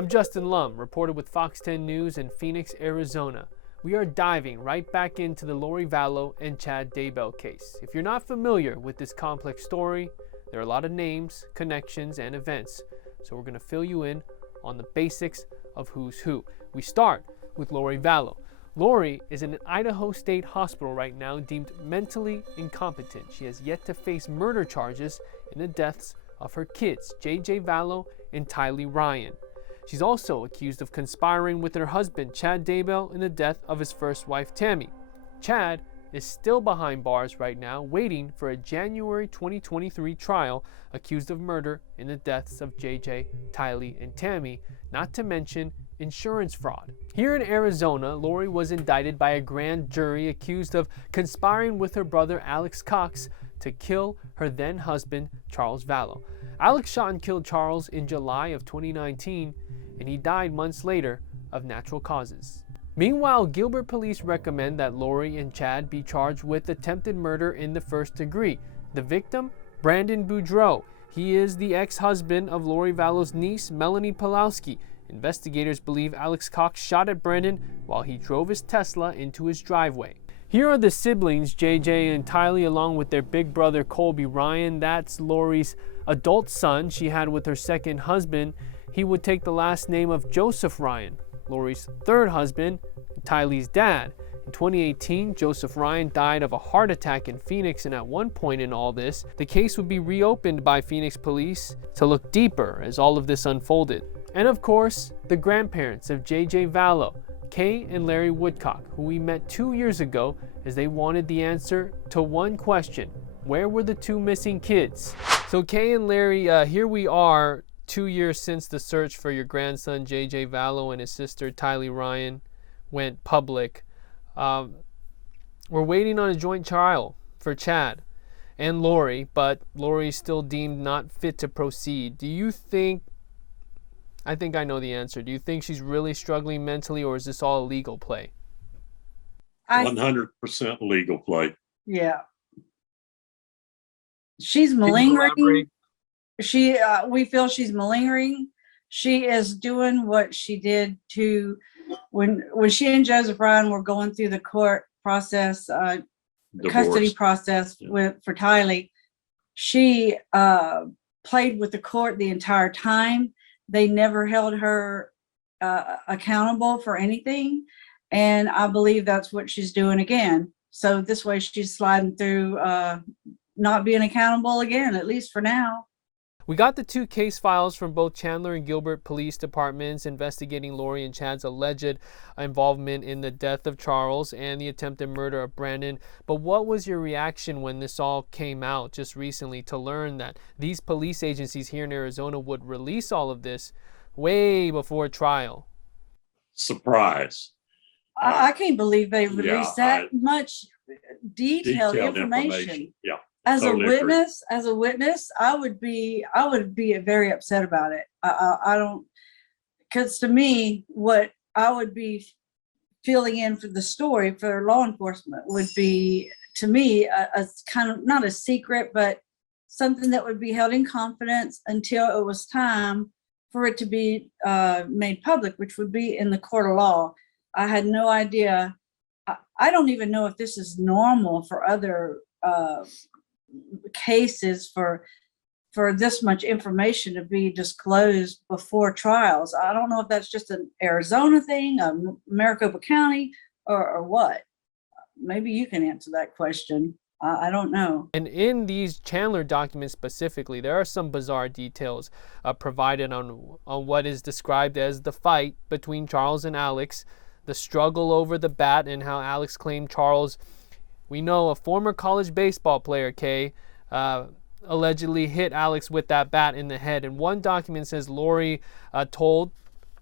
I'm Justin Lum, reporter with Fox 10 News in Phoenix, Arizona. We are diving right back into the Larry Vallow and Chad Daybell case. If you're not familiar with this complex story, there are a lot of names, connections, and events. So we're going to fill you in on the basics of who's who. We start with Larry Vallow. Lori is in an Idaho State hospital right now, deemed mentally incompetent. She has yet to face murder charges in the deaths of her kids, JJ Vallow and Tylee Ryan. She's also accused of conspiring with her husband, Chad Daybell, in the death of his first wife, Tammy. Chad is still behind bars right now, waiting for a January 2023 trial, accused of murder in the deaths of JJ, Tylee, and Tammy, not to mention insurance fraud. Here in Arizona, Lori was indicted by a grand jury accused of conspiring with her brother Alex Cox to kill her then husband, Charles Vallow. Alex shot and killed Charles in July of 2019, and he died months later of natural causes. Meanwhile, Gilbert police recommend that Lori and Chad be charged with attempted murder in the first degree. The victim, Brandon Boudreaux. He is the ex-husband of Lori Vallow's niece, Melanie Pulowski. Investigators believe Alex Cox shot at Brandon while he drove his Tesla into his driveway. Here are the siblings, JJ and Tylee, along with their big brother, Colby Ryan. That's Lori's adult son she had with her second husband. He would take the last name of Joseph Ryan, Lori's third husband, Tylee's dad. In 2018, Joseph Ryan died of a heart attack in Phoenix, and at one point in all this, the case would be reopened by Phoenix police to look deeper as all of this unfolded. And of course, the grandparents of JJ Vallow, Kay and Larry Woodcock, who we met 2 years ago as they wanted the answer to one question: where were the two missing kids? So Kay and Larry, here we are 2 years since the search for your grandson JJ Vallow and his sister Tylee Ryan went public. We're waiting on a joint trial for Chad and Lori, but Lori is still deemed not fit to proceed. Do you think, I think I know the answer, do you think she's really struggling mentally, or is this all a legal play? 100% legal play. Yeah. She's malingering. We feel she's malingering. She is doing what she did to when she and Joseph Ryan were going through the court process, custody process for Tylee. She played with the court the entire time. They never held her accountable for anything, and I believe that's what she's doing again. So this way she's sliding through not being accountable again, at least for now. We got the two case files from both Chandler and Gilbert police departments investigating Lori and Chad's alleged involvement in the death of Charles and the attempted murder of Brandon. But what was your reaction when this all came out just recently, to learn that these police agencies here in Arizona would release all of this way before trial? Surprise. I can't believe they released that much detailed information. Yeah. As totally a witness, I would be very upset about it. I don't, because to me, what I would be filling in for the story for law enforcement would be, to me, a kind of, not a secret, but something that would be held in confidence until it was time for it to be made public, which would be in the court of law. I had no idea. I don't even know if this is normal for other cases for this much information to be disclosed before trials. I don't know if that's just an Arizona thing, Maricopa County, or what. Maybe you can answer that question. I don't know. And in these Chandler documents specifically, there are some bizarre details provided on what is described as the fight between Charles and Alex, the struggle over the bat, and how Alex claimed Charles, we know, a former college baseball player, Kay, allegedly hit Alex with that bat in the head. And one document says Lori told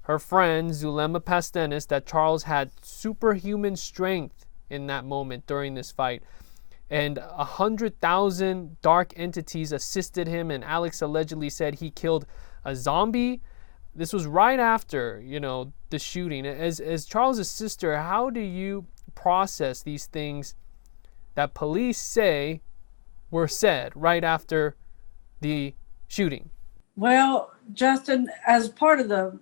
her friend Zulema Pastenis that Charles had superhuman strength in that moment during this fight, and 100,000 dark entities assisted him, and Alex allegedly said he killed a zombie. This was right after, the shooting. As Charles's sister, how do you process these things that police say were said right after the shooting? Well, Justin, as part of the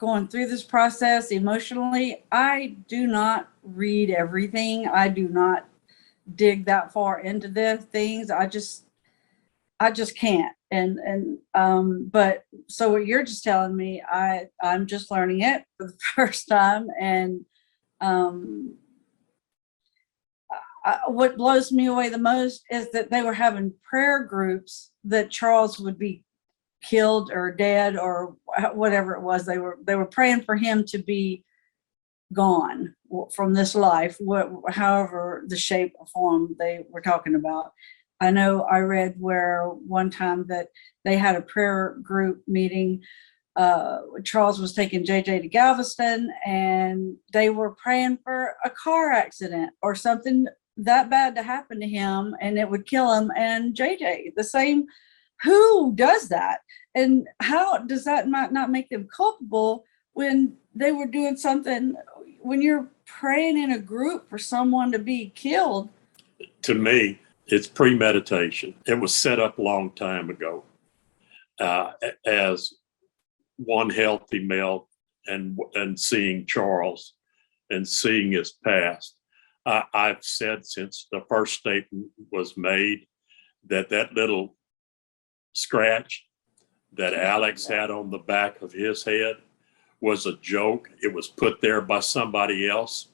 going through this process emotionally, I do not read everything. I do not dig that far into the things. I just can't. But so what you're just telling me, I'm just learning it for the first time. And what blows me away the most is that they were having prayer groups that Charles would be killed or dead or whatever it was. They were praying for him to be gone from this life, however the shape or form they were talking about. I know I read where one time that they had a prayer group meeting. Charles was taking JJ to Galveston, and they were praying for a car accident or something that bad to happen to him, and it would kill him. And JJ, the same. Who does that? And how does that not make them culpable when they were doing something, when you're praying in a group for someone to be killed? To me, it's premeditation. It was set up a long time ago as one healthy male and seeing Charles and seeing his past. I've said since the first statement was made that little scratch that Alex had on the back of his head was a joke. It was put there by somebody else,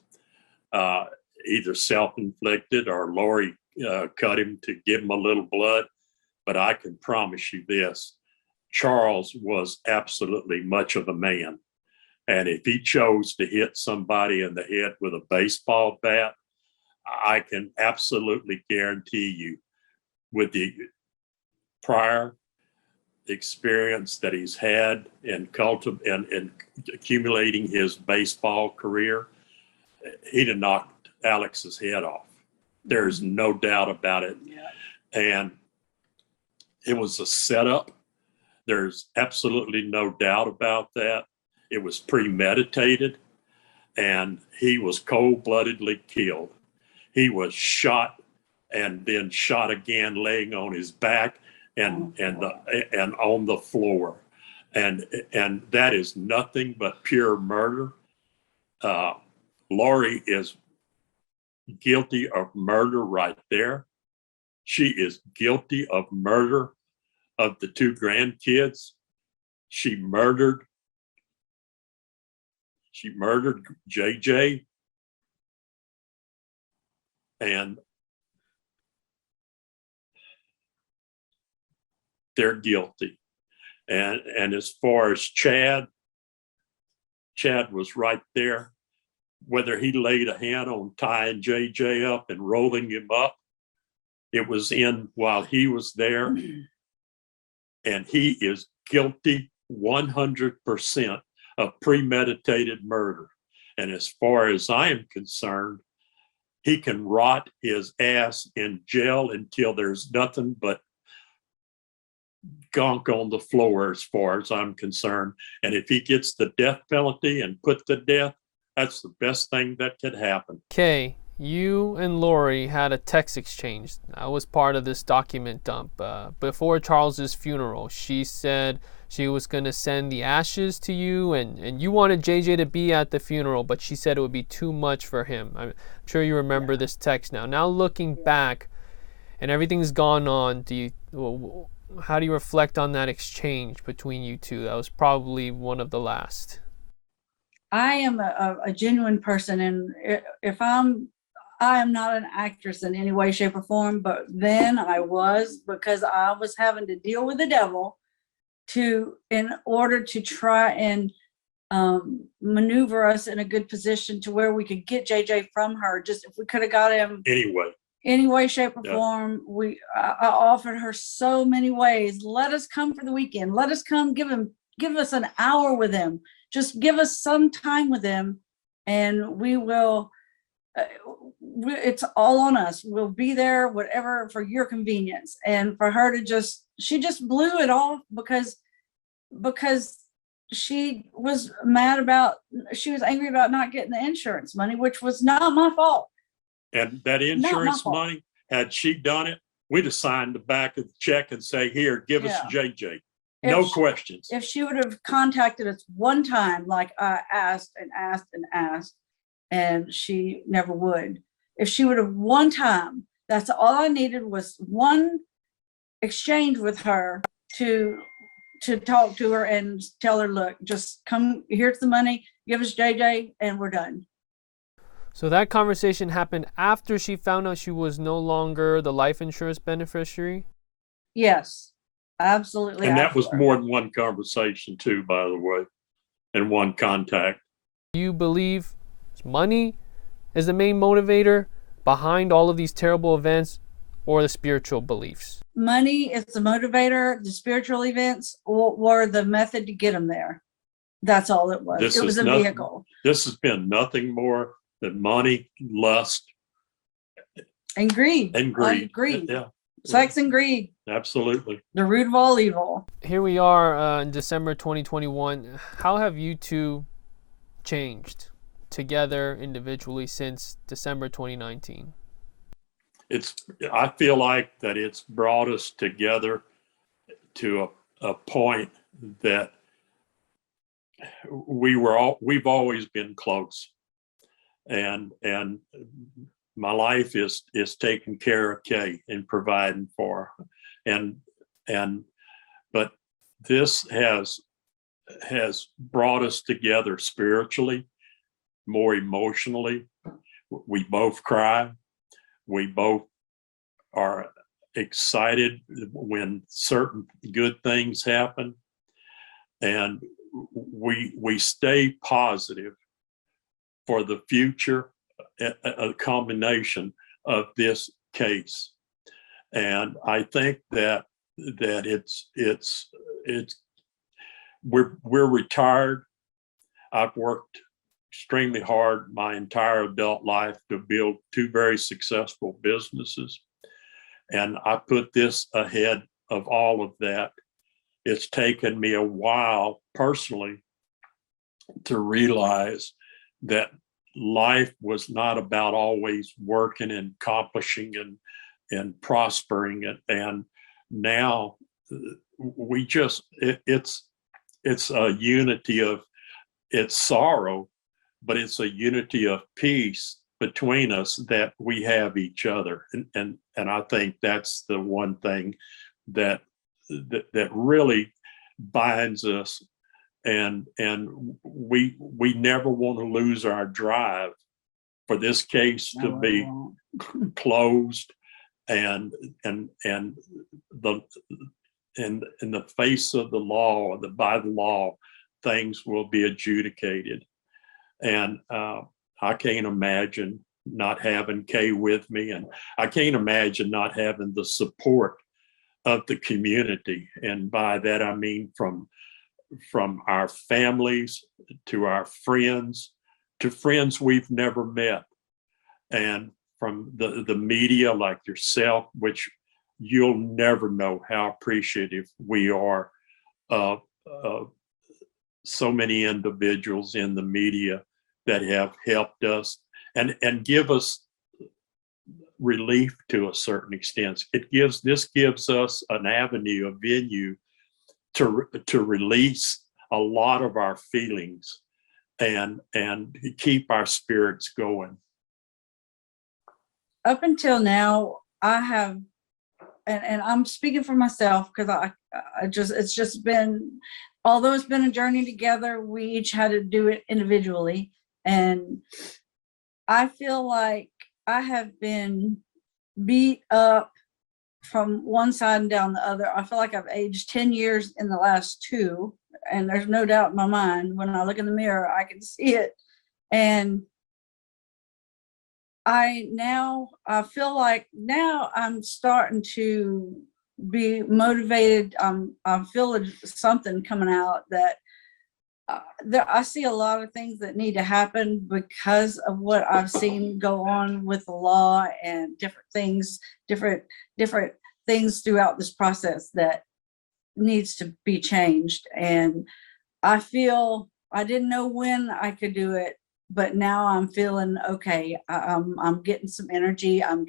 either self-inflicted or Lori cut him to give him a little blood. But I can promise you this, Charles was absolutely much of a man. And if he chose to hit somebody in the head with a baseball bat, I can absolutely guarantee you, with the prior experience that he's had in accumulating his baseball career, he'd have knocked Alex's head off. There's no doubt about it. Yeah. And it was a setup. There's absolutely no doubt about that. It was premeditated, and he was cold-bloodedly killed. He was shot and then shot again, laying on his back and on the floor, and that is nothing but pure murder. Lori is guilty of murder right there. She is guilty of murder of the two grandkids. She murdered JJ, and they're guilty. And as far as Chad was right there. Whether he laid a hand on tying JJ up and rolling him up, it was in while he was there. And he is guilty 100% of premeditated murder. And as far as I am concerned, he can rot his ass in jail until there's nothing but gunk on the floor, as far as I'm concerned. And if he gets the death penalty and put to death, that's the best thing that could happen. Kay, you and Lori had a text exchange. I was part of this document dump. Before Charles's funeral, she said she was going to send the ashes to you, and you wanted JJ to be at the funeral, but she said it would be too much for him. I'm sure you remember this text now. Now looking back, and everything's gone on, how do you reflect on that exchange between you two? That was probably one of the last. I am a genuine person, and I am not an actress in any way, shape, or form, but then I was, because I was having to deal with the devil in order to try and maneuver us in a good position to where we could get JJ from her. Just if we could have got him any way, shape, or form. I offered her so many ways. Let us come for the weekend. Let us come, give us an hour with him. Just give us some time with him, and we will. It's all on us. We'll be there, whatever, for your convenience. And for her to she just blew it off because she was she was angry about not getting the insurance money, which was not my fault. And that insurance money, had she done it, we'd have signed the back of the check and say, here, give us JJ. No If- questions. If she would have contacted us one time, like I asked and asked and asked, and she never would. If she would have one time, that's all I needed was one exchange with her to talk to her and tell her, look, just come, here's the money, give us JJ, and we're done. So that conversation happened after she found out she was no longer the life insurance beneficiary? Yes, absolutely. And that was after. more than one conversation too, by the way, and one contact. Do you believe money is the main motivator behind all of these terrible events, or the spiritual beliefs? Money is the motivator, the spiritual events were the method to get them there. That's all it was. This It was is a nothing- vehicle. This has been nothing more than money, lust, And greed. and greed. Greed. Yeah, Sex and greed, absolutely. the root of all evil. Here we are in December 2021. How have you two changed together individually since December 2019? I feel like that it's brought us together to a point that we've always been close, and my life is taking care of Kay and providing for her. But this has brought us together spiritually, more emotionally. We both cry. We both are excited when certain good things happen, and we stay positive for the future, a combination of this case. And I think that we're retired. I've worked extremely hard my entire adult life to build two very successful businesses. And I put this ahead of all of that. It's taken me a while personally to realize that life was not about always working and accomplishing and prospering it. And now we just, it's a unity of, it's sorrow, but it's a unity of peace between us that we have each other. And I think that's the one thing that really binds us. And we never want to lose our drive for this case to be closed, and in the face of the law, by the law, things will be adjudicated. And I can't imagine not having Kay with me, and I can't imagine not having the support of the community. And by that I mean from our families to our friends to friends we've never met, and from the media like yourself, which you'll never know how appreciative we are of so many individuals in the media that have helped us and give us relief to a certain extent. This gives us an avenue, a venue to release a lot of our feelings and keep our spirits going. Up until now, I have, and I'm speaking for myself because it's just been, although it's been a journey together, we each had to do it individually. And I feel like I have been beat up from one side and down the other. I feel like I've aged 10 years in the last 2, and there's no doubt in my mind. When I look in the mirror, I can see it. And I feel like now I'm starting to be motivated. I feel something coming out that I see a lot of things that need to happen because of what I've seen go on with the law and different things throughout this process that needs to be changed. And I feel I didn't know when I could do it, but now I'm feeling okay. I'm getting some energy. I'm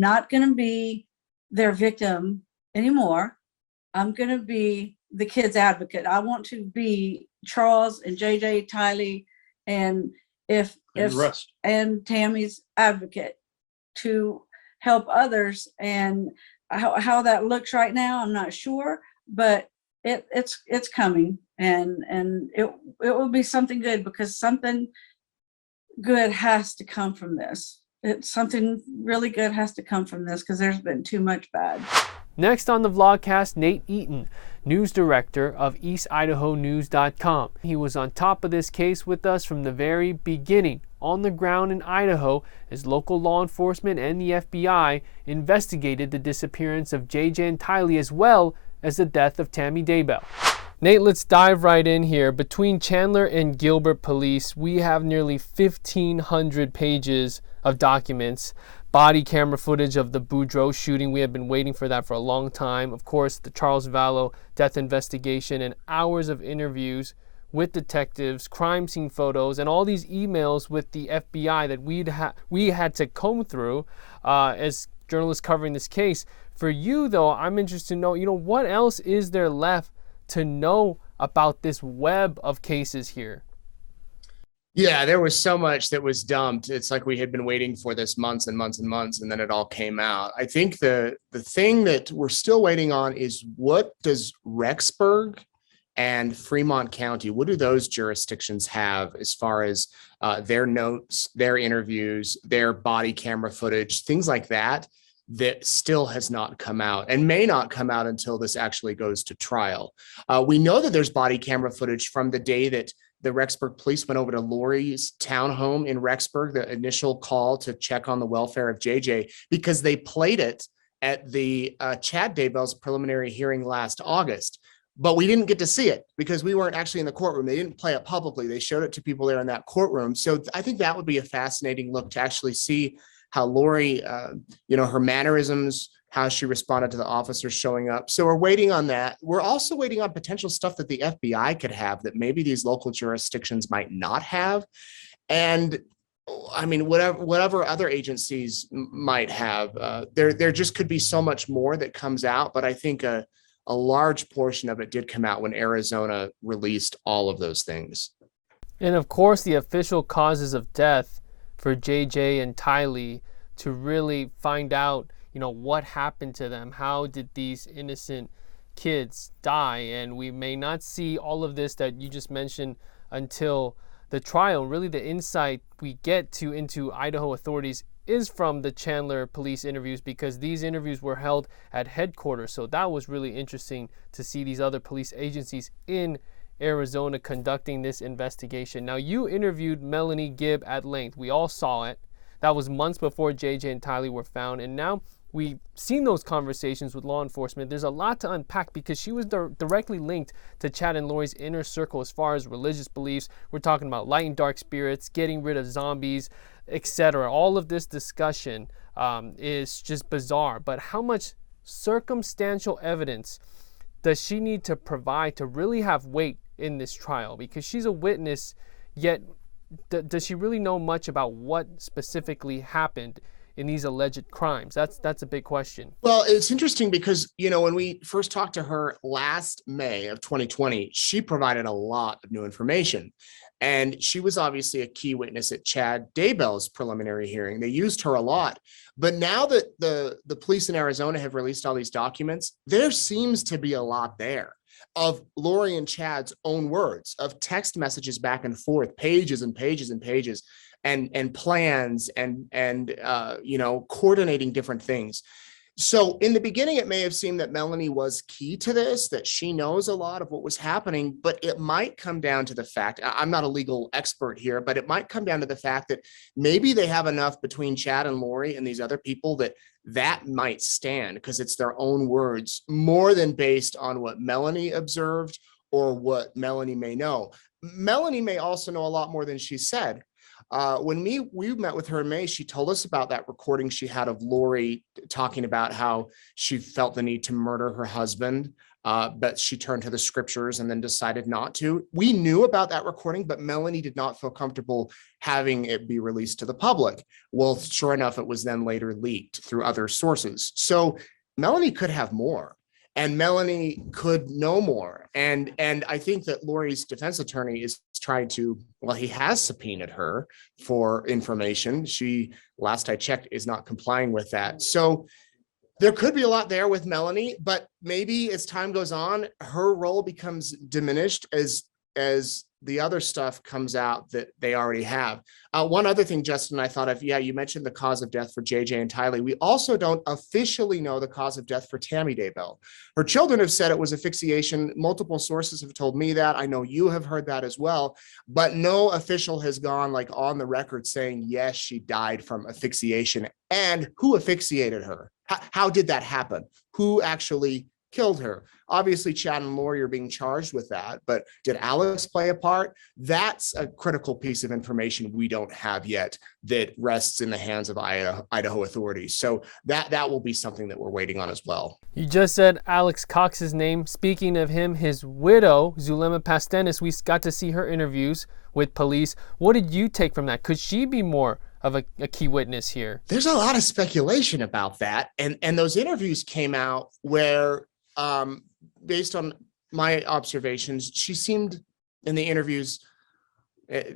not going to be their victim anymore. I'm going to be the kids advocate. I want to be Charles and JJ, Tylee, and And the rest. and Tammy's advocate to help others. And how that looks right now, I'm not sure, but it's coming, and it will be something good, because something good has to come from this. Something really good has to come from this, because there's been too much bad. Next on the Vlogcast, Nate Eaton, news director of EastIdahoNews.com. He was on top of this case with us from the very beginning, on the ground in Idaho, as local law enforcement and the FBI investigated the disappearance of JJ and Tylee, as well as the death of Tammy Daybell. Nate, let's dive right in here. Between Chandler and Gilbert police, we have nearly 1,500 pages of documents. Body camera footage of the Boudreaux shooting. We have been waiting for that for a long time. Of course, the Charles Vallow death investigation, and hours of interviews with detectives, crime scene photos, and all these emails with the FBI that we had to comb through as journalists covering this case. For you, though, I'm interested to know, what else is there left to know about this web of cases here? Yeah, there was so much that was dumped. It's like we had been waiting for this months and months and months, and then it all came out. I think the thing that we're still waiting on is, what does Rexburg and Fremont County, what do those jurisdictions have as far as their notes, their interviews, their body camera footage, things like that, that still has not come out and may not come out until this actually goes to trial. We know that there's body camera footage from the day that the Rexburg police went over to Lori's townhome in Rexburg, the initial call to check on the welfare of JJ, because they played it at the Chad Daybell's preliminary hearing last August. But we didn't get to see it because we weren't actually in the courtroom. They didn't play it publicly. They showed it to people there in that courtroom. So I think that would be a fascinating look to actually see how Lori, her mannerisms, how she responded to the officers showing up. So we're waiting on that. We're also waiting on potential stuff that the FBI could have that maybe these local jurisdictions might not have. And I mean, whatever other agencies might have, there just could be so much more that comes out. But I think a large portion of it did come out when Arizona released all of those things. And of course, the official causes of death for JJ and Tylee, to really find out, what happened to them. How did these innocent kids die? And we may not see all of this that you just mentioned until the trial. Really, the insight we get into Idaho authorities is from the Chandler police interviews, because these interviews were held at headquarters. So that was really interesting to see these other police agencies in Arizona conducting this investigation. Now, you interviewed Melanie Gibb at length. We all saw it. That was months before JJ and Tylee were found. And now we've seen those conversations with law enforcement. There's a lot to unpack, because she was directly linked to Chad and Lori's inner circle as far as religious beliefs. We're talking about light and dark spirits, getting rid of zombies, etc. All of this discussion is just bizarre. But how much circumstantial evidence does she need to provide to really have weight in this trial? Because she's a witness, yet does she really know much about what specifically happened in these alleged crimes? That's a big question. Well, it's interesting because, when we first talked to her last May of 2020, she provided a lot of new information. And she was obviously a key witness at Chad Daybell's preliminary hearing. They used her a lot. But now that the police in Arizona have released all these documents, there seems to be a lot there of Lori and Chad's own words, of text messages back and forth, pages and pages and pages, and plans and coordinating different things. So in the beginning, it may have seemed that Melanie was key to this, that she knows a lot of what was happening, but it might come down to the fact, I'm not a legal expert here, but it might come down to the fact that maybe they have enough between Chad and Lori and these other people that might stand, because it's their own words more than based on what Melanie observed or what Melanie may know. Melanie may also know a lot more than she said. When we met with her in May, she told us about that recording she had of Lori talking about how she felt the need to murder her husband, but she turned to the scriptures and then decided not to. We knew about that recording, but Melanie did not feel comfortable having it be released to the public. Well, sure enough, it was then later leaked through other sources. So Melanie could have more. and Melanie could know more. And I think that Lori's defense attorney is trying to, well, he has subpoenaed her for information. She, last I checked, is not complying with that. So there could be a lot there with Melanie, but maybe as time goes on, her role becomes diminished as the other stuff comes out that they already have. One other thing, Justin, I thought of, you mentioned the cause of death for JJ and Tylee. We also don't officially know the cause of death for Tammy Daybell. Her children have said it was asphyxiation. Multiple sources have told me that. I know you have heard that as well, but no official has gone like on the record saying, yes, she died from asphyxiation. And who asphyxiated her? How did that happen? Who actually killed her? Obviously, Chad and Lori are being charged with that, but did Alex play a part? That's a critical piece of information we don't have yet that rests in the hands of Idaho authorities. So that will be something that we're waiting on as well. You just said Alex Cox's name. Speaking of him, his widow, Zulema Pastenis, we got to see her interviews with police. What did you take from that? Could she be more of a key witness here? There's a lot of speculation about that. And those interviews came out where, based on my observations, she seemed in the interviews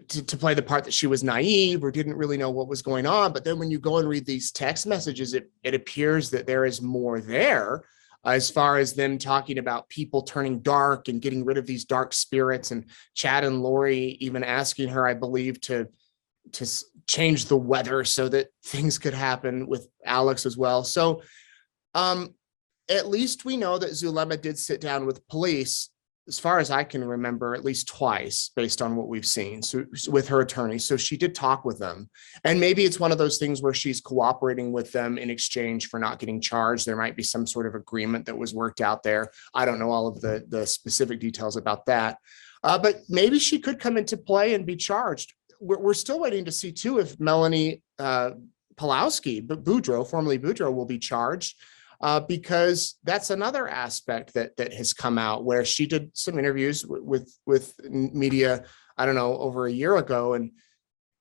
to play the part that she was naive or didn't really know what was going on. But then when you go and read these text messages, it appears that there is more there, as far as them talking about people turning dark and getting rid of these dark spirits, and Chad and Lori even asking her, I believe, to change the weather so that things could happen with Alex as well. So at least we know that Zulema did sit down with police, as far as I can remember, at least twice, based on what we've seen, so with her attorney. So she did talk with them. And maybe it's one of those things where she's cooperating with them in exchange for not getting charged. There might be some sort of agreement that was worked out there. I don't know all of the specific details about that. But maybe she could come into play and be charged. We're still waiting to see, too, if Melanie Pulowski, Boudreaux, formerly Boudreaux, will be charged. Because that's another aspect that has come out, where she did some interviews with media, I don't know, over a year ago, and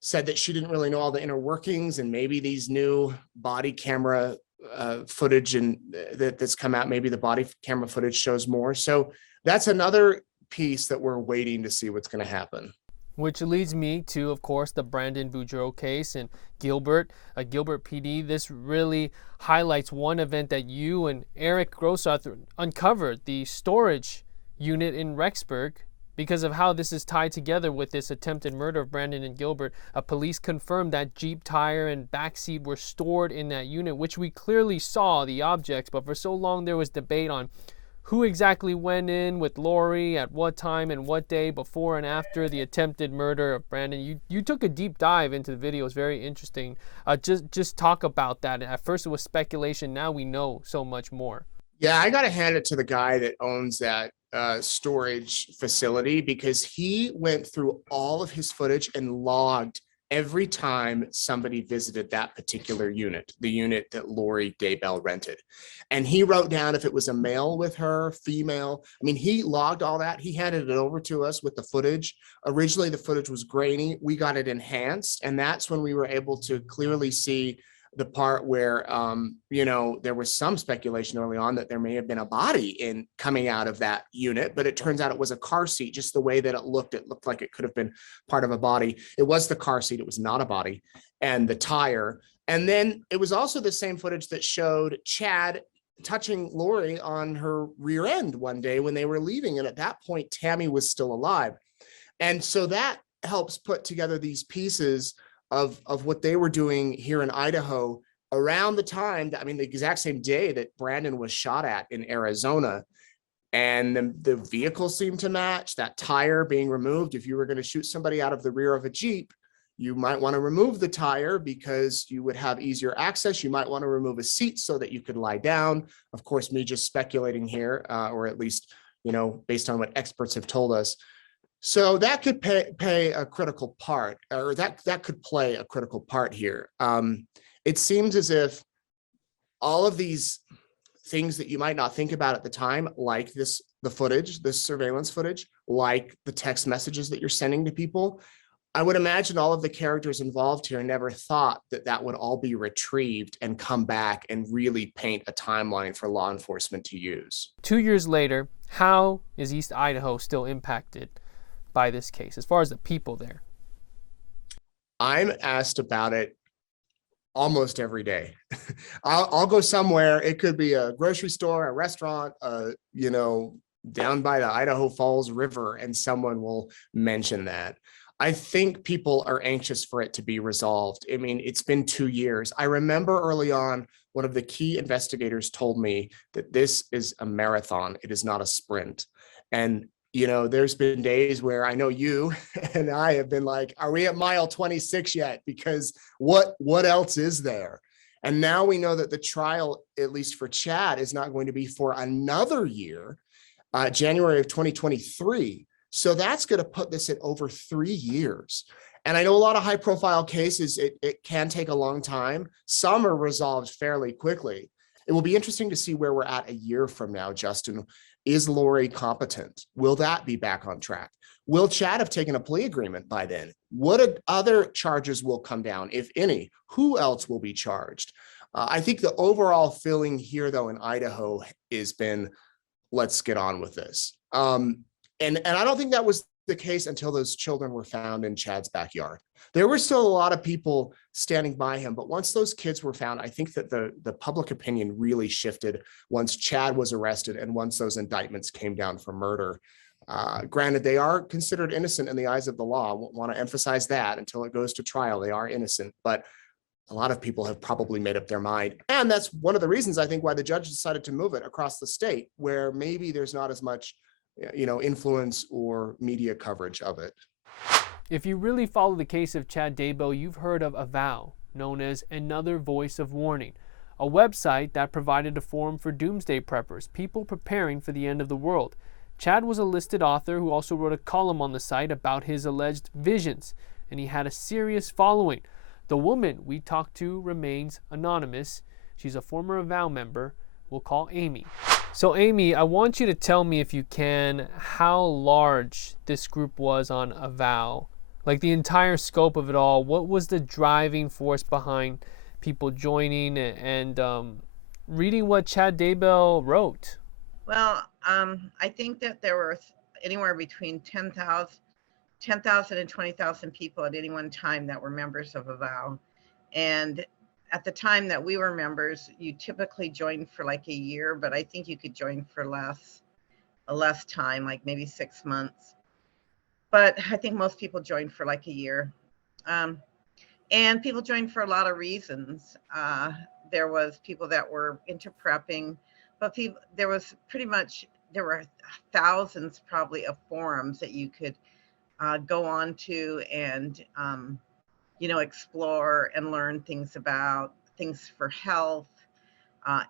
said that she didn't really know all the inner workings, and maybe these new body camera footage and that's come out, maybe the body camera footage shows more. So that's another piece that we're waiting to see what's going to happen. Which leads me to, of course, the Brandon Boudreaux case and Gilbert PD. This really highlights one event that you and Eric Grossoth uncovered, the storage unit in Rexburg, because of how this is tied together with this attempted murder of Brandon and Gilbert. Police confirmed that Jeep tire and backseat were stored in that unit, which we clearly saw the objects, but for so long there was debate on who exactly went in with Lori at what time and what day before and after the attempted murder of Brandon. You took a deep dive into the video. It's very interesting. Just talk about that. At first it was speculation. Now we know so much more. Yeah, I got to hand it to the guy that owns that storage facility, because he went through all of his footage and logged every time somebody visited that particular unit, the unit that Lori Daybell rented. And he wrote down if it was a male with her, female. I mean, he logged all that. He handed it over to us with the footage. Originally, the footage was grainy. We got it enhanced. And that's when we were able to clearly see the part where, there was some speculation early on that there may have been a body coming out of that unit, but it turns out it was a car seat. Just the way that it looked like it could have been part of a body. It was the car seat. It was not a body, and the tire. And then it was also the same footage that showed Chad touching Lori on her rear end one day when they were leaving. And at that point, Tammy was still alive. And so that helps put together these pieces of what they were doing here in Idaho around the time that, the exact same day that Brandon was shot at in Arizona. And the vehicle seemed to match, that tire being removed. If you were going to shoot somebody out of the rear of a Jeep, you might want to remove the tire because you would have easier access. You might want to remove a seat so that you could lie down. Of course, me just speculating here, or at least, based on what experts have told us. So that could play a critical part, or that could play a critical part here. It seems as if all of these things that you might not think about at the time, like the footage, this surveillance footage, like the text messages that you're sending to people, I would imagine all of the characters involved here never thought that that would all be retrieved and come back and really paint a timeline for law enforcement to use. 2 years later, how is East Idaho still impacted by this case, as far as the people there? I'm asked about it almost every day. I'll go somewhere. It could be a grocery store, a restaurant, down by the Idaho Falls River, and someone will mention that. I think people are anxious for it to be resolved. I mean, it's been 2 years. I remember early on, one of the key investigators told me that this is a marathon. It is not a sprint. And, there's been days where I know you and I have been like, are we at mile 26 yet? Because what else is there? And now we know that the trial, at least for Chad, is not going to be for another year, January of 2023. So that's going to put this at over 3 years. And I know a lot of high profile cases, it can take a long time. Some are resolved fairly quickly. It will be interesting to see where we're at a year from now, Justin. Is Lori competent? Will that be back on track? Will Chad have taken a plea agreement by then? What other charges will come down, if any? Who else will be charged? I think the overall feeling here, though, in Idaho has been, let's get on with this. And I don't think that was the case until those children were found in Chad's backyard. There were still a lot of people standing by him, but once those kids were found, I think that the public opinion really shifted once Chad was arrested and once those indictments came down for murder. Granted, they are considered innocent in the eyes of the law. I want to emphasize that until it goes to trial, they are innocent, but a lot of people have probably made up their mind. And that's one of the reasons I think why the judge decided to move it across the state, where maybe there's not as much influence or media coverage of it. If you really follow the case of Chad Daybell, you've heard of Avow, known as Another Voice of Warning, a website that provided a forum for doomsday preppers, people preparing for the end of the world. Chad was a listed author who also wrote a column on the site about his alleged visions, and he had a serious following. The woman we talked to remains anonymous. She's a former Avow member. We'll call Amy. So Amy, I want you to tell me, if you can, how large this group was on Avow. Like the entire scope of it all. What was the driving force behind people joining and reading what Chad Daybell wrote? Well, I think that there were anywhere between 10,000 and 20,000 people at any one time that were members of Avow. And at the time that we were members, you typically joined for like a year, but I think you could join for less time, like maybe 6 months. But I think most people joined for like a year. And people joined for a lot of reasons. There was people that were into prepping, but there were thousands probably of forums that you could go on to and explore and learn things about things for health,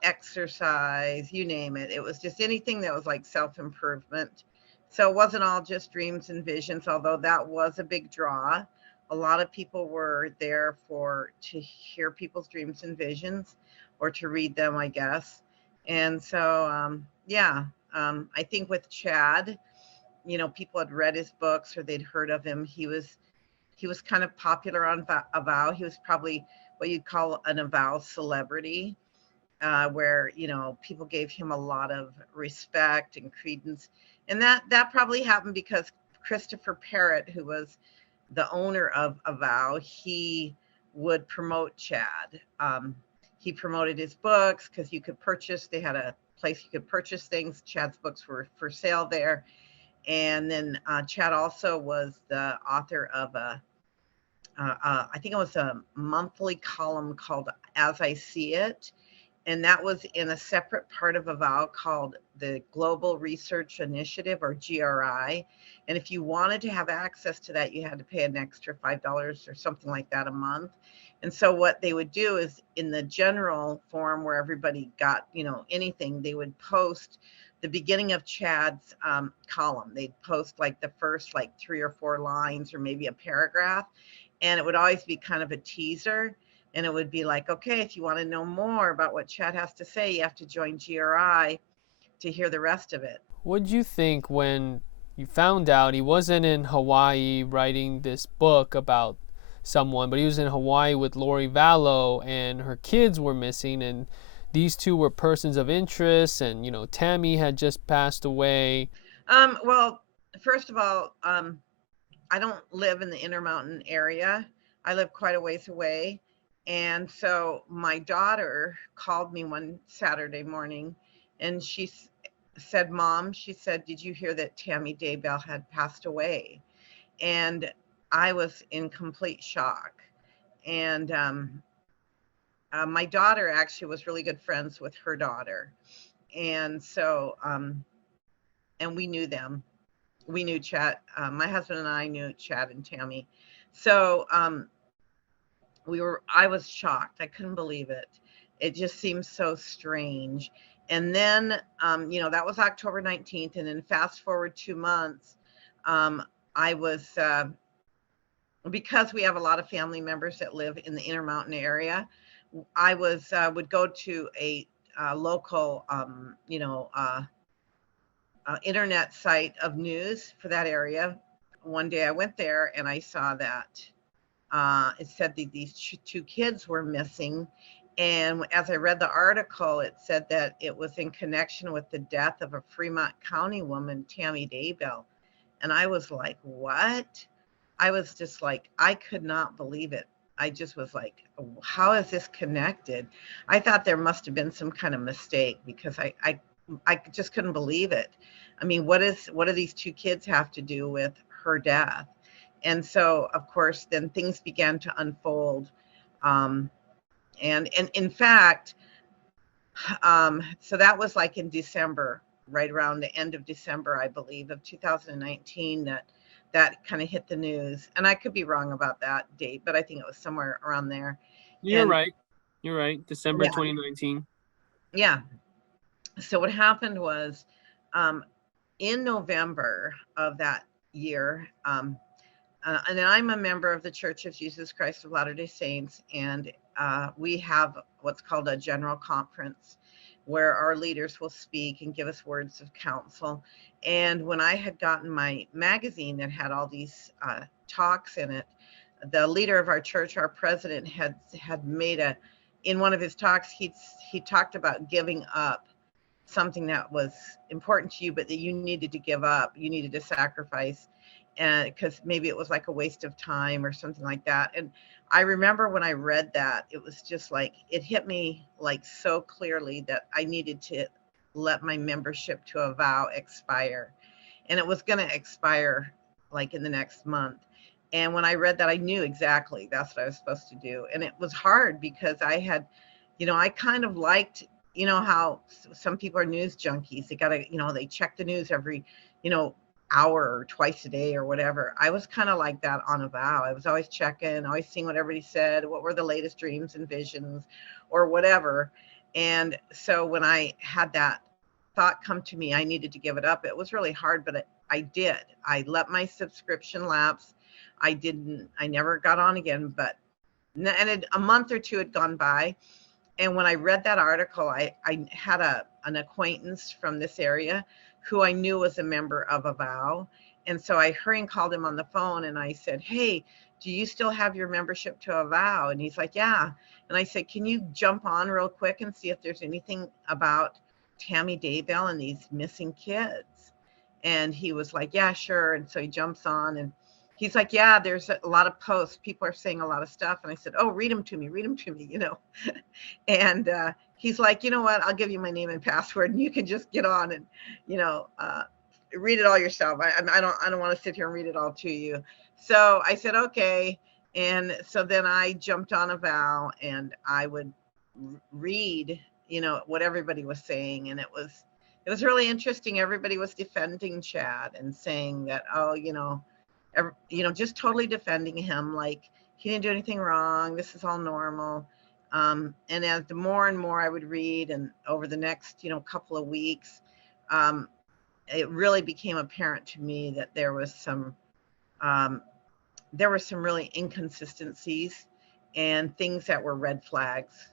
exercise, you name it. It was just anything that was like self-improvement. So it wasn't all just dreams and visions, although that was a big draw. A lot of people were there to hear people's dreams and visions or to read them, I guess. And so, I think with Chad, people had read his books or they'd heard of him. He was kind of popular on Avow. He was probably what you'd call an Avow celebrity, where, people gave him a lot of respect and credence. And that probably happened because Christopher Parrott, who was the owner of Avow, he would promote Chad. He promoted his books because they had a place you could purchase things. Chad's books were for sale there. And then Chad also was the author of I think it was a monthly column called As I See It. And that was in a separate part of Avow called the Global Research Initiative, or GRI. And if you wanted to have access to that, you had to pay an extra $5 or something like that a month. And so what they would do is in the general forum where everybody got, anything, they would post the beginning of Chad's column. They'd post like the first 3 or 4 lines or maybe a paragraph. And it would always be kind of a teaser. And it would be like, okay, if you want to know more about what Chad has to say, you have to join GRI to hear the rest of it. What did you think when you found out he wasn't in Hawaii writing this book about someone, but he was in Hawaii with Lori Vallow, and her kids were missing, and these two were persons of interest, and Tammy had just passed away. Well, first of all, I don't live in the Intermountain area. I live quite a ways away. And so my daughter called me one Saturday morning, and she said, Mom, she said, did you hear that Tammy Daybell had passed away? And I was in complete shock. And my daughter actually was really good friends with her daughter. And so, and we knew them. We knew Chad. My husband and I knew Chad and Tammy. So I was shocked. I couldn't believe it. It just seemed so strange. And then, that was October 19th. And then fast forward 2 months, I was, because we have a lot of family members that live in the Intermountain area, I would go to a local, internet site of news for that area. One day I went there and I saw that it said that these two kids were missing. And as I read the article, it said that it was in connection with the death of a Fremont County woman, Tammy Daybell. And I was like, what? I was just like, I could not believe it. I just was like, how is this connected? I thought there must have been some kind of mistake, because I just couldn't believe it. I mean, what do these two kids have to do with her death? And so, of course, then things began to unfold. And in fact, so that was like in December, right around the end of December, I believe, of 2019, that kind of hit the news. And I could be wrong about that date, but I think it was somewhere around there. You're right. December Yeah. 2019. Yeah. So what happened was, in November of that year, and I'm a member of the Church of Jesus Christ of Latter-day Saints, and we have what's called a general conference where our leaders will speak and give us words of counsel. And when I had gotten my magazine that had all these talks in it, the leader of our church, our president, had made in one of his talks, he talked about giving up something that was important to you, but that you needed to give up, you needed to sacrifice, and because maybe it was like a waste of time or something like that. And I remember when I read that, it was just like, it hit me like so clearly that I needed to let my membership to a vow expire. And it was going to expire like in the next month. And when I read that, I knew exactly that's what I was supposed to do. And it was hard because I had, I kind of liked, how some people are news junkies. They gotta, they check the news every, hour or twice a day or whatever. I was kind of like that on a vow. I was always checking, always seeing what everybody said, what were the latest dreams and visions or whatever. And so when I had that thought come to me, I needed to give it up. It was really hard, but I did. I let my subscription lapse. I never got on again, a month or two had gone by. And when I read that article, I had an acquaintance from this area who I knew was a member of a vow. And so I hurried and called him on the phone and I said, hey, do you still have your membership to a vow? And he's like, yeah. And I said, can you jump on real quick and see if there's anything about Tammy Daybell and these missing kids? And he was like, yeah, sure. And so he jumps on and he's like, yeah, there's a lot of posts. People are saying a lot of stuff. And I said, oh, read them to me, And he's like, you know what? I'll give you my name and password and you can just get on and, read it all yourself. I don't want to sit here and read it all to you. So I said, okay. And so then I jumped on a vow and I would read, what everybody was saying. And it was really interesting. Everybody was defending Chad and saying that, oh, just totally defending him, like he didn't do anything wrong. This is all normal. And as the more and more I would read, and over the next, couple of weeks, it really became apparent to me that there were some really inconsistencies and things that were red flags.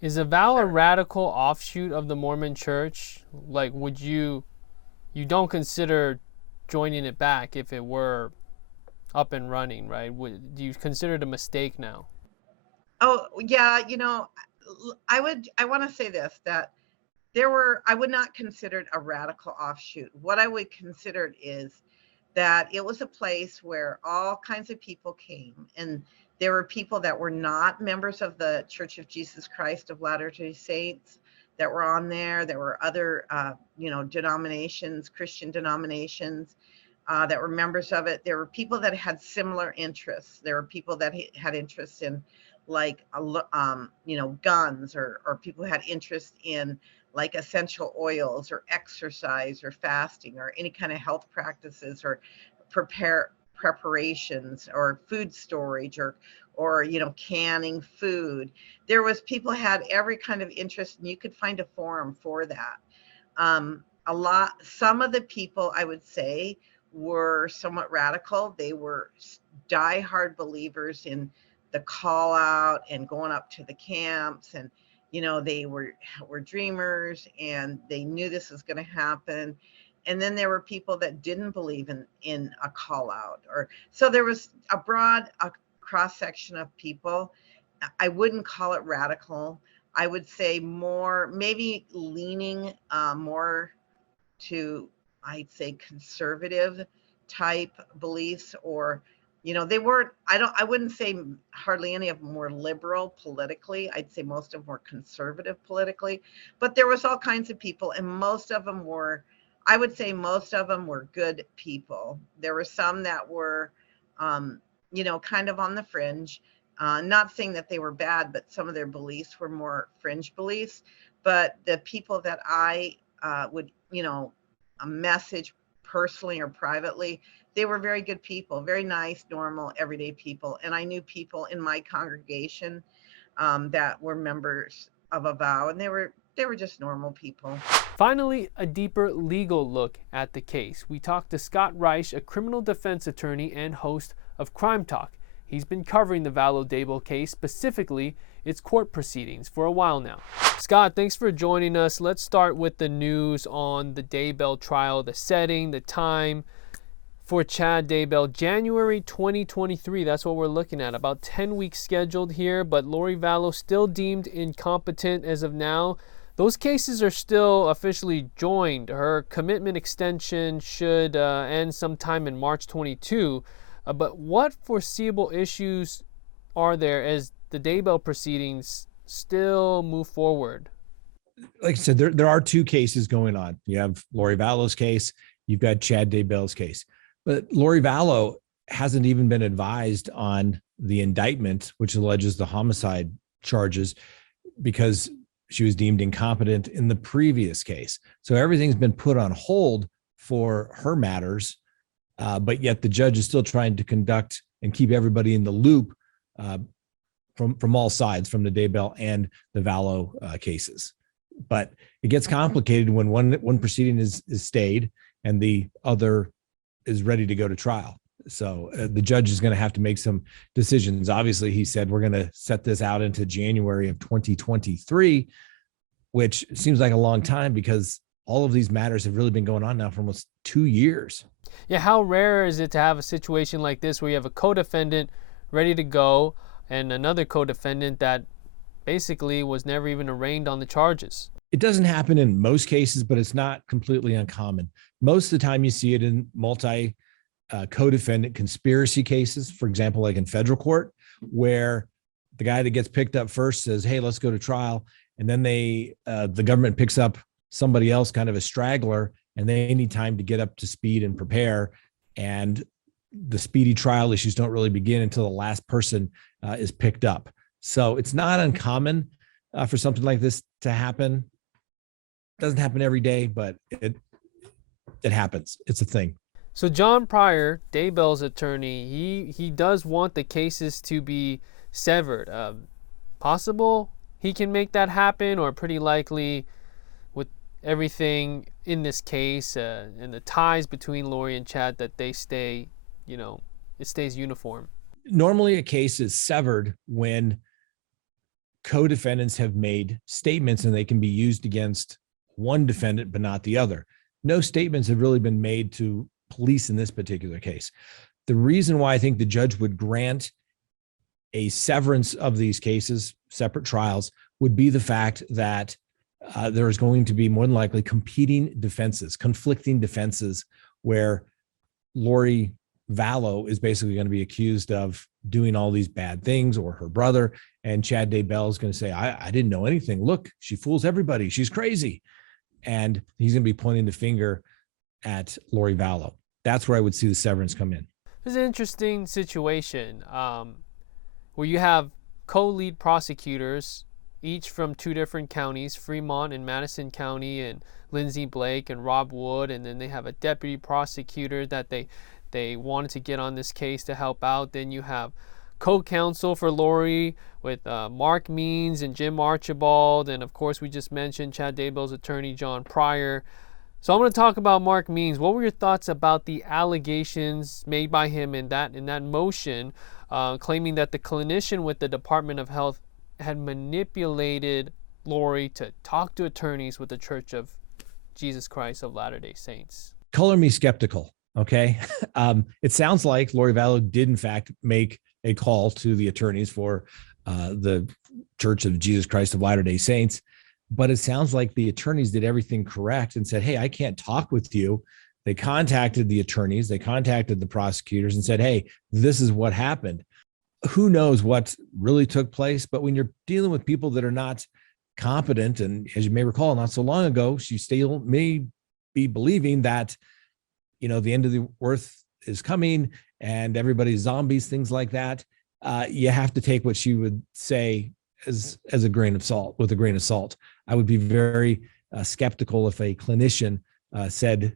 Is a vow a radical offshoot of the Mormon Church? Like, you don't consider joining it back if it were up and running, right? Do you consider it a mistake now? Oh, yeah, I want to say this, that I would not consider it a radical offshoot. What I would consider it is that it was a place where all kinds of people came, and there were people that were not members of the Church of Jesus Christ of Latter-day Saints that were on there. There were other, denominations, Christian denominations, that were members of it. There were people that had similar interests. There were people that had interests in guns, or people who had interest in like essential oils or exercise or fasting or any kind of health practices or preparations or food storage or canning food. There was people had every kind of interest, and you could find a forum for that. Some of the people, I would say, were somewhat radical. They were diehard believers in the call out and going up to the camps, and they were dreamers, and they knew this was going to happen. And then there were people that didn't believe in a call out, so there was a cross section of people. I wouldn't call it radical. I would say more, maybe leaning more to, I'd say, conservative type beliefs, or they weren't, I wouldn't say hardly any of them were liberal politically. I'd say most of them were conservative politically, but there was all kinds of people, and most of them were, I would say most of them were good people. There were some that were, kind of on the fringe, not saying that they were bad, but some of their beliefs were more fringe beliefs. But the people that I would, a message personally or privately, they were very good people, very nice, normal, everyday people. And I knew people in my congregation that were members of a vow, and they were just normal people. Finally, a deeper legal look at the case. We talked to Scott Reisch, a criminal defense attorney and host of Crime Talk. He's been covering the Vallow-Daybell case, specifically its court proceedings, for a while now. Scott, thanks for joining us. Let's start with the news on the Daybell trial, the setting, the time for Chad Daybell, January 2023. That's what we're looking at. About 10 weeks scheduled here, but Lori Vallow still deemed incompetent as of now. Those cases are still officially joined. Her commitment extension should end sometime in March 22. But what foreseeable issues are there as the Daybell proceedings still move forward? Like I said, there are two cases going on. You have Lori Vallow's case, you've got Chad Daybell's case. But Lori Vallow hasn't even been advised on the indictment, which alleges the homicide charges, because she was deemed incompetent in the previous case. So everything's been put on hold for her matters, but yet the judge is still trying to conduct and keep everybody in the loop from all sides, from the Daybell and the Vallow cases. But it gets complicated when one proceeding is stayed and the other is ready to go to trial. So the judge is going to have to make some decisions. Obviously, he said we're going to set this out into January of 2023, which seems like a long time because all of these matters have really been going on now for almost 2 years. Yeah, how rare is it to have a situation like this where you have a co-defendant ready to go and another co-defendant that basically was never even arraigned on the charges? It doesn't happen in most cases, but it's not completely uncommon. Most of the time you see it in co-defendant conspiracy cases, for example, like in federal court, where the guy that gets picked up first says, hey, let's go to trial. And then the government picks up somebody else, kind of a straggler, and they need time to get up to speed and prepare. And the speedy trial issues don't really begin until the last person is picked up. So it's not uncommon for something like this to happen. It doesn't happen every day, but it happens. It's a thing. So John Pryor, Daybell's attorney, he does want the cases to be severed. Possible he can make that happen, or pretty likely with everything in this case and the ties between Lori and Chad that they stay, it stays uniform? Normally a case is severed when co-defendants have made statements and they can be used against one defendant but not the other. No statements have really been made to police in this particular case. The reason why I think the judge would grant a severance of these cases, separate trials, would be the fact that there's going to be more than likely competing defenses, conflicting defenses, where Lori Vallow is basically going to be accused of doing all these bad things, or her brother, and Chad Daybell is going to say, I didn't know anything. Look, she fools everybody. She's crazy. And he's going to be pointing the finger at Lori Vallow. That's where I would see the severance come in. It's an interesting situation where you have co-lead prosecutors, each from two different counties, Fremont and Madison County, and Lindsay Blake and Rob Wood, and then they have a deputy prosecutor that they wanted to get on this case to help out. Then you have co-counsel for Lori with Mark Means and Jim Archibald, and of course we just mentioned Chad Daybell's attorney John Pryor. So I'm going to talk about Mark Means. What were your thoughts about the allegations made by him in that motion, claiming that the clinician with the Department of Health had manipulated Lori to talk to attorneys with the Church of Jesus Christ of Latter-day Saints? Color me skeptical, okay? It sounds like Lori Vallow did in fact make a call to the attorneys for the Church of Jesus Christ of Latter-day Saints, but it sounds like the attorneys did everything correct and said, hey, I can't talk with you. They contacted the attorneys, they contacted the prosecutors and said, hey, this is what happened. Who knows what really took place, but when you're dealing with people that are not competent, and as you may recall, not so long ago, she still may be believing that, you know, the end of the earth is coming and everybody's zombies, things like that. You have to take what she would say as a grain of salt, with a grain of salt. I would be very skeptical if a clinician said,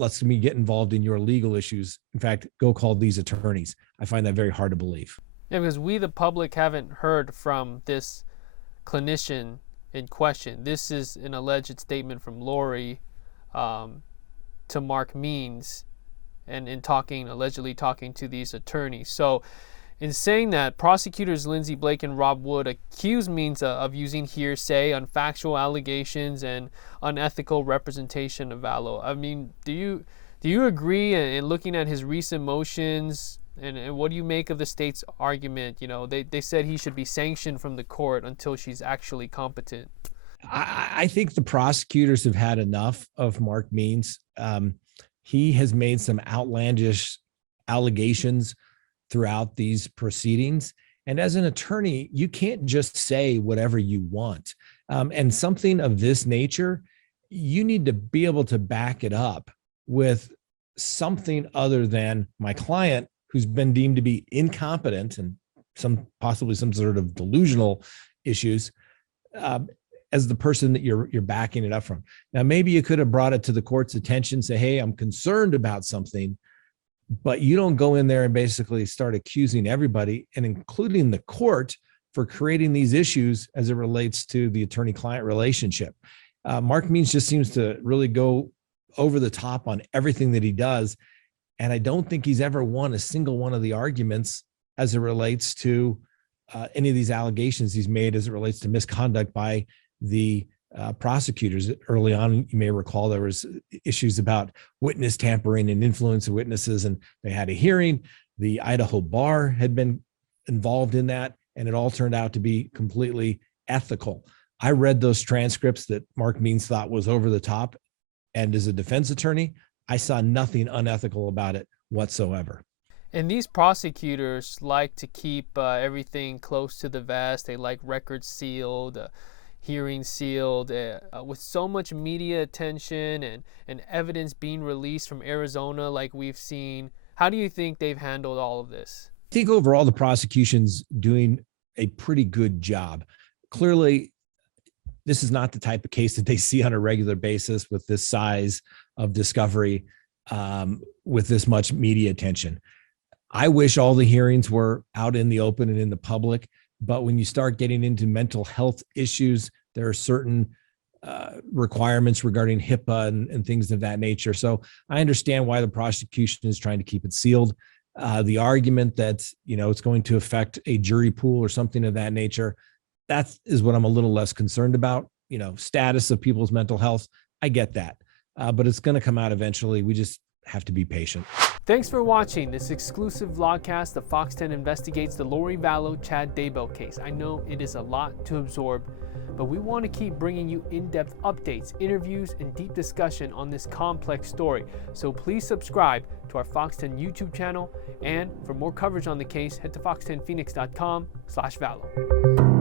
let's me get involved in your legal issues. In fact, go call these attorneys. I find that very hard to believe. Yeah, because we, the public, haven't heard from this clinician in question. This is an alleged statement from Lori to Mark Means, and in allegedly talking to these attorneys. So in saying that, prosecutors Lindsay Blake and Rob Wood accuse Means of using hearsay, unfactual allegations, and unethical representation of Vallow. I mean, do you agree? And looking at his recent motions, and what do you make of the state's argument? You know, they said he should be sanctioned from the court until she's actually competent. I think the prosecutors have had enough of Mark Means. He has made some outlandish allegations throughout these proceedings. And as an attorney, you can't just say whatever you want. And something of this nature, you need to be able to back it up with something other than my client, who's been deemed to be incompetent and possibly some sort of delusional issues, as the person that you're backing it up from. Now, maybe you could have brought it to the court's attention, say, hey, I'm concerned about something, but you don't go in there and basically start accusing everybody, and including the court, for creating these issues as it relates to the attorney-client relationship. Mark Means just seems to really go over the top on everything that he does. And I don't think he's ever won a single one of the arguments as it relates to any of these allegations he's made as it relates to misconduct by the prosecutors. Early on, you may recall, there was issues about witness tampering and influence of witnesses, and they had a hearing. The Idaho bar had been involved in that, and it all turned out to be completely ethical. I read those transcripts that Mark Means thought was over the top, and as a defense attorney, I saw nothing unethical about it whatsoever. And these prosecutors like to keep everything close to the vest. They like records sealed, hearings sealed, with so much media attention and evidence being released from Arizona like we've seen. How do you think they've handled all of this? I think overall the prosecution's doing a pretty good job. Clearly, this is not the type of case that they see on a regular basis with this size of discovery, with this much media attention. I wish all the hearings were out in the open and in the public, but when you start getting into mental health issues, there are certain requirements regarding HIPAA and things of that nature. So I understand why the prosecution is trying to keep it sealed. The argument that, you know, it's going to affect a jury pool or something of that nature, that is what I'm a little less concerned about. You know, status of people's mental health, I get that, but it's going to come out eventually. We just have to be patient. Thanks for watching this exclusive vlogcast of Fox 10 Investigates the Lori Vallow Chad Daybell case. I know it is a lot to absorb, but we want to keep bringing you in-depth updates, interviews, and deep discussion on this complex story. So please subscribe to our Fox 10 YouTube channel, and for more coverage on the case, head to fox10phoenix.com/Vallow.